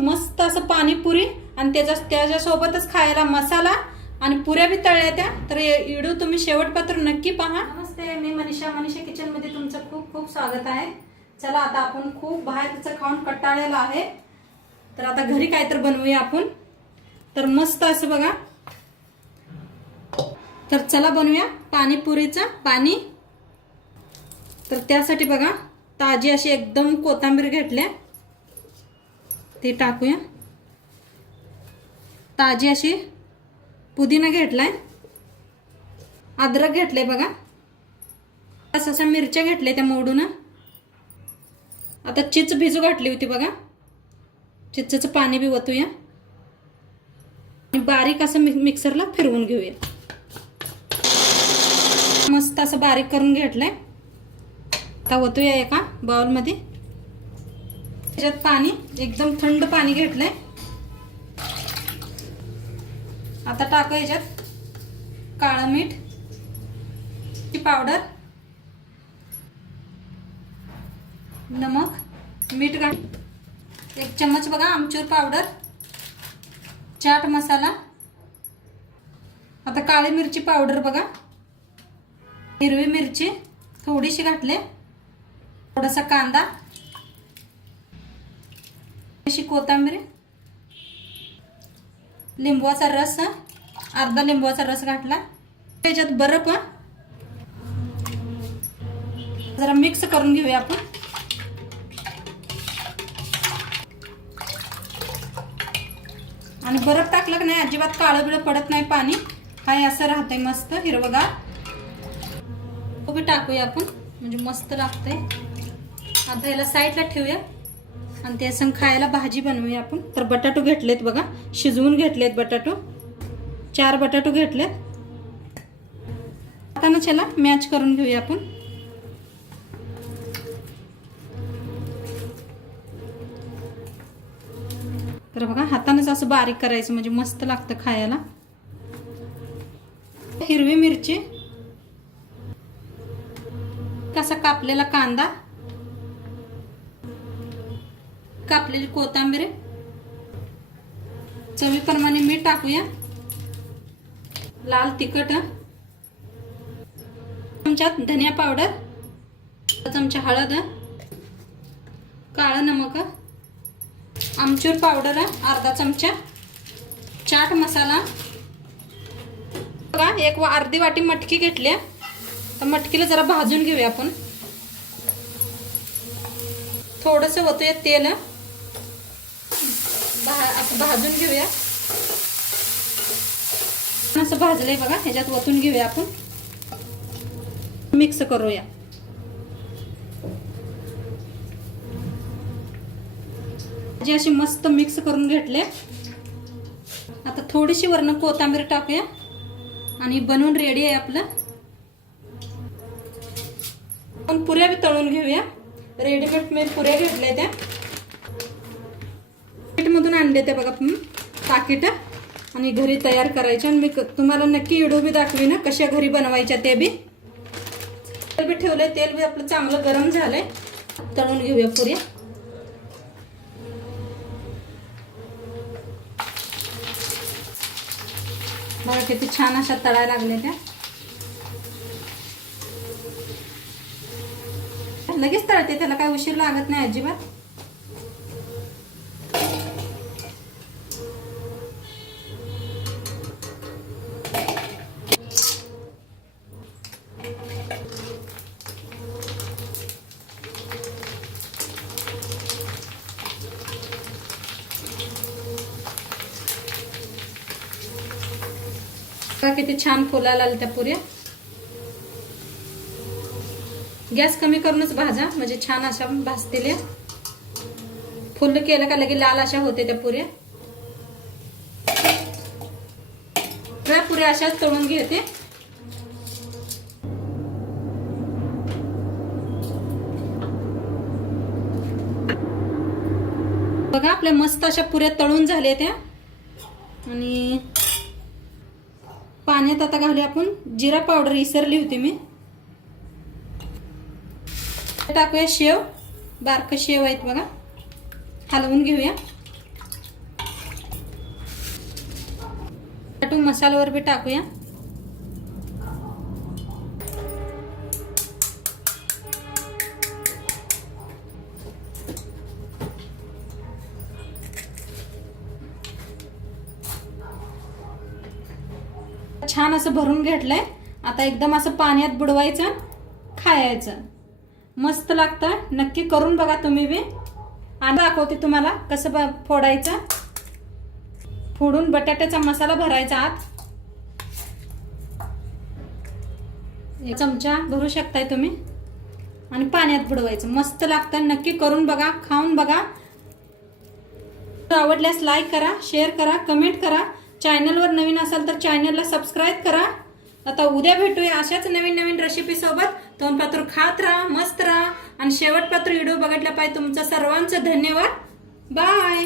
मस्त असं पाणीपुरी आणि त्याच्या त्याच्यासोबतच खायला मसाला आणि पुऱ्या बी तळल्या त्या. तर व्हिडिओ तुम्ही शेवटपत्र नक्की पहा. नमस्ते मी मनीषा. मनीषा किचनमध्ये तुमचं खूप खूप स्वागत आहे. चला आता आपण खूप बाहेरचं खाऊन कटाळलेलं आहे. तर आता घरी काय तर बनवूया आपण. तर मस्त असं बघा. तर चला बनवूया पाणीपुरीचं पाणी. तर त्यासाठी बघा ताजी अशी एकदम कोथिंबीर घेतल्या. ते टाकूया. ताजी अशी पुदिना घेतला आहे अद्रक घेतलंय बघा. असं अशा मिरच्या घेतल्या त्या मोडून. आता चिच भिजू घातली होती बघा. चिचचं पाणी बी वतूया आणि बारीक असं मिक- मिक्सरला फिरवून घेऊया. मस्त असं बारीक करून घेतलं आहे आता ओतूया एका बाउलमध्ये त्याच्यात पाणी एकदम थंड पाणी घेतलंय. आता टाकू याच्यात काळं मीठ ची पावडर नमक मीठ घाल. एक चम्मच बघा आमचूर पावडर चाट मसाला. आता काळी मिरची पावडर बघा. हिरवी मिरची थोडीशी घातले. थोडासा कांदा. अशी कोथिंबीर? लिंबवाचा रस अर्धा लिंबवाचा रस घातला. त्याच्यात बर्फ जरा मिक्स करून घेऊया आपण. आणि बर्फ टाकलं की नाही अजिबात काळं बिळं पडत नाही पाणी. हाय असं राहतंय मस्त हिरवगार. उभी टाकूया आपण म्हणजे मस्त लागतंय. आता याला साईडला ठेवूया. आणि ते असं खायला भाजी बनवूया आपण. तर बटाटो घेतलेत बघा. शिजवून घेतलेत बटाटो. चार बटाटो घेतलेत. आता ना चला मॅच करून घेऊया आपण. तर बघा हातानेच असं बारीक करायचं म्हणजे मस्त लागतं खायला. हिरवी मिरची. कसा कापलेला कांदा. कापलेली कोथांबीर चवीप्रमाणे मीठ टाकूया. लाल तिखट चमच्यात धनिया पावडर चमचा हळद काळं नमक आमचूर पावडर अर्धा चमचा. चाट मसाला. बघा एक वा अर्धी वाटी मटकी घेतली तर मटकीला जरा भाजून घेऊया आपण. थोडंसं होतोय तेल. भा- भाजून घेऊया. असं भाजलंय बघा ह्याच्यात वतून घेऊया आपण. मिक्स करूया. जी अशी मस्त मिक्स करून घेतले. आता थोडीशी वरण कोथांबीर टाकूया. आणि बनवून रेडी आहे आपलं. आपण पुऱ्या बी तळून घेऊया. रेडीमेड मी पुऱ्या घेतल्या त्या. मधून आणले त्या बघा. पाकिट. आणि घरी तयार करायच्या आणि मी तुम्हाला नक्की व्हिडिओ बी दाखवी ना कशा घरी बनवायच्या ते बी. तेल बी ठेवलंय. तेल बी आपलं चांगलं गरम झालंय. तळून घेऊया पुऱ्या. बघा किती छान अशा तळायला लागल्या त्या. लगेच तळते त्याला काय उशीर लागत नाही अजिबात. बघा किती छान फुलायला आल्या त्या पुऱ्या. गॅस कमी करूनच भाजा म्हणजे छान अशा भाजतेल्या. फुल केलं का लगे लाल अशा होते त्या पुऱ्या. त्या पुऱ्या अशाच तळून घेते. बघा आपल्या मस्त अशा पुऱ्या तळून झाल्या त्या. आणि पाण्यात आता घालूया आपण. जिरा पावडर इसरली होती मी. टाकूया शेव. बारकं शेव आहेत बघा. हलवून घेऊया. मसाल्यावर बी टाकूया. छान असं भरून घेतलंय. आता एकदम असं पाण्यात बुडवायचं खायचं. मस्त लागतं. नक्की करून बघा तुम्ही बी. आणि दाखवते तुम्हाला कसं ब- फोडायचं. फोडून बटाट्याचा मसाला भरायचा आत. एक चमचा भरू शकताय तुम्ही. आणि पाण्यात बुडवायचं. मस्त लागतं. नक्की करून बघा खाऊन बघा. आवडल्यास लाईक करा शेअर करा कमेंट करा. चॅनलवर नवीन असाल तर चॅनलला सबस्क्राईब करा. आता उद्या भेटूया अशाच नवीन नवीन रेसिपीसोबत. तोंडपात्र खात राहा मस्त राहा. आणि शेवटपात्र व्हिडिओ बघितला पाहिजे. तुमचं सर्वांचं धन्यवाद. बाय.